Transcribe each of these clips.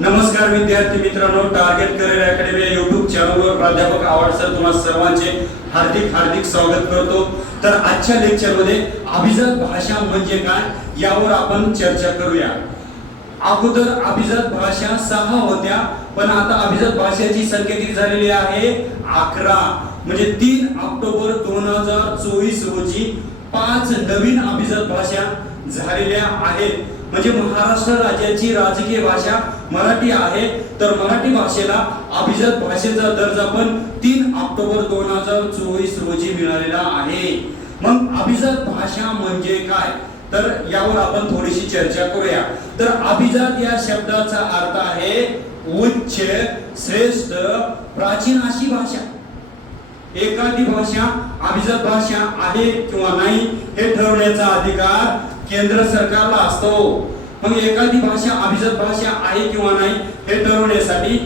नमस्कार विद्यार्थी मित्रांनो टार्गेट करिअर अकॅडमी या युट्यूब चॅनलवर प्राध्यापक आवड सर तुम्हाला सर्वांचे हार्दिक हार्दिक स्वागत करतो. तर आजच्या लेक्चरमध्ये अभिजात भाषा म्हणजे काय यावर आपण चर्चा करूया. अगोदर अभिजात भाषा सहा होत्या पण आता अभिजात भाषेची संख्या किती झालेली आहे? अकरा. म्हणजे तीन ऑक्टोबर दोन हजार चोवीस रोजी पाच नवीन अभिजात भाषा झालेल्या आहेत. म्हणजे महाराष्ट्र राज्याची राजकीय भाषा मराठी आहे तर मराठी भाषेला अभिजात भाषेचा दर्जा पण तीन ऑक्टोबर दोन हजार चोवीस रोजी मिळालेला आहे. मग अभिजात भाषा म्हणजे काय? तर यावर आपण थोडीशी चर्चा करूया. तर अभिजात या शब्दाचा अर्थ आहे उच्च श्रेष्ठ प्राचीन अशी भाषा. एखादी भाषा अभिजात भाषा आहे किंवा नाही हे ठरवण्याचा अधिकार केंद्र सरकारला असतो. मग एखादी भाषा अभिजात भाषा आहे किंवा नाही हे ठरवण्यासाठी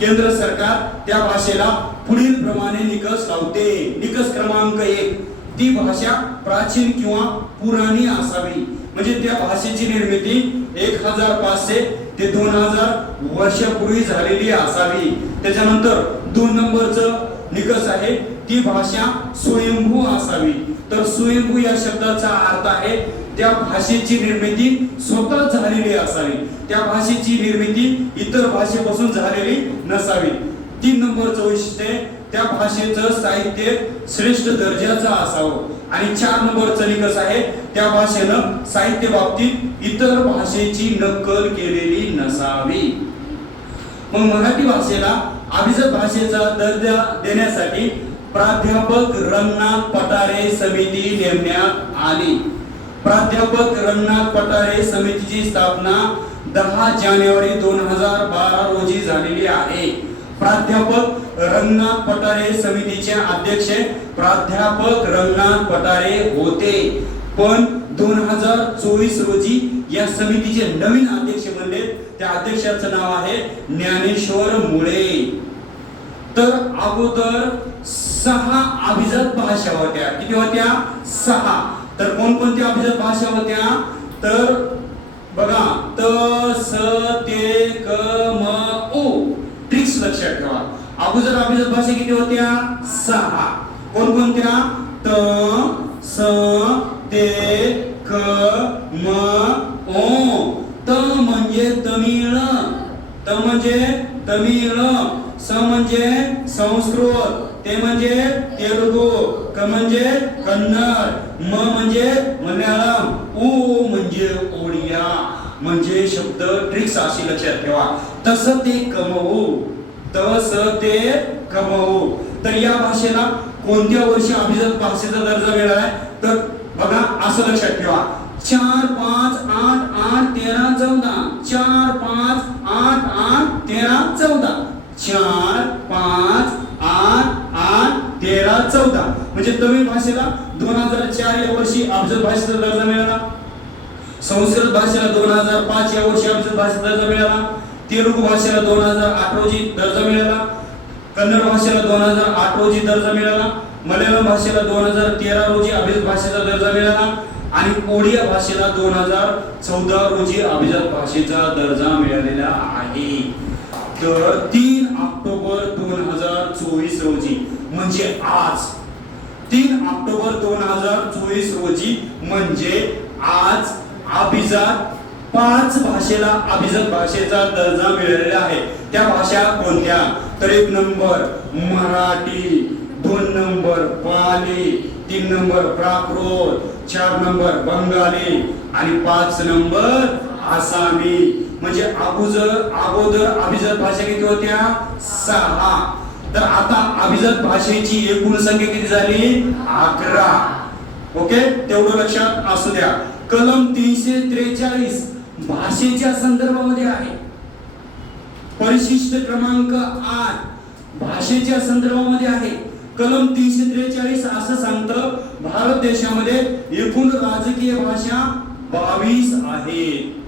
केंद्र सरकार त्या भाषेला पुढील प्रमाणे निकष लावते. निकष क्रमांक एक. ती भाषा प्राचीन किंवा पुराणी असावी. म्हणजे त्या भाषेची निर्मिती एक हजार पाचशे ते दोन हजार वर्षापूर्वी झालेली असावी. त्याच्यानंतर दोन नंबरचं निकष आहे ती भाषा स्वयंभू असावी. तर स्वयंभू या शब्दाचा अर्थ आहे त्या भाषेची निर्मिती स्वतः झालेली असावी. त्या भाषेची निर्मिती इतर भाषेपासून झालेली नसावी. तीन नंबरचं वैशिष्ट्य आहे, त्या भाषेचं साहित्य श्रेष्ठ दर्जाचं असावं. आणि चार नंबरचं निकष आहे त्या भाषेनं साहित्य बाबतीत इतर भाषेची नक्कल केलेली नसावी. मग मराठी भाषेला अभिजात भाषेचा दर्जा देण्यासाठी प्राध्यापक रंगनाथ पटारे समिती नेमण्यात आली. प्राध्यापक रंगनाथ पटारे समितीची स्थापना दहा जानेवारी दोन हजार बारा रोजी झालेली आहे. प्राध्यापक रंगनाथ पटारे समितीचे अध्यक्ष प्राध्यापक रंगनाथ पटारे होते. पण दोन हजार चोवीस रोजी या समितीचे नवीन अध्यक्ष म्हणले त्या अध्यक्षाचं नाव आहे ज्ञानेश्वर मुळे. तर अगोदर सहा अभिजात भाषा होत्या. किती होत्या? सहा. तर कोणकोणत्या अभिजात भाषा होत्या? तर बघा, त, स ते क म, उ. ट्रिक्स लक्षात ठेवा. अगोदर अभिजात भाषा किती होत्या? सहा. कोणकोणत्या? त, स ते क, म ओ त म्हणजे तमिळ. त म्हणजे तमिळ. स म्हणजे संस्कृत. ते म्हणजे तेलुगू. क म्हणजे कन्नड. म म्हणजे मल्याळम उ म्हणजे ओडिया म्हणजे शब्द ट्रिक्स अशी लक्षात ठेवा. तस ते कमवू तस ते कमवू. तर या भाषेला कोणत्या वर्षी अभिजात भाषेचा दर्जा मिळालाय? तर बघा असं लक्षात ठेवा. चार पाच आठ आठ तेरा चौदा. चार पाच आठ म्हणजे तमिळ भाषेला दोन हजार चार या वर्षी अभिजात भाषेचा दर्जा मिळाला. संस्कृत भाषेला दोन हजार पाच या वर्षी अभिजात भाषेचा दर्जा मिळाला. तेलुगू भाषेला दोन हजार आठ रोजी दर्जा मिळाला. कन्नड भाषेला दोन हजार आठ रोजी दर्जा मिळाला. मल्याळम भाषेला दोन हजार तेरा रोजी अभिजात भाषेचा दर्जा मिळाला. आणि ओडिया भाषेला दोन हजार चौदा रोजी अभिजात भाषेचा दर्जा मिळालेला आहे. तर तीन ऑक्टोबर दोन हजार चोवीस रोजी म्हणजे आज. तीन ऑक्टोबर दोन हजार चोवीस रोजी म्हणजे आज अभिजात पाच भाषेला अभिजात भाषेचा दर्जा मिळालेला आहे. त्या भाषा कोणत्या? तर एक नंबर मराठी दोन नंबर पाली तीन नंबर प्राकृत चार नंबर बंगाली आणि पाच नंबर आसामी. म्हणजे अगोदर अगोदर अभिजात भाषा किती होत्या? सहा. तर आता अभिजात भाषेची एकूण संख्या किती झाली? अकरा. ओके? तेवढं लक्षात असू द्या. कलम तीनशे त्रेचाळीस भाषेच्या संदर्भामध्ये आहे. परिशिष्ट क्रमांक आठ भाषेच्या संदर्भामध्ये आहे. कलम तीनशे त्रेचाळीस असं सांगतं भारत देशामध्ये एकूण राजकीय भाषा बावीस आहेत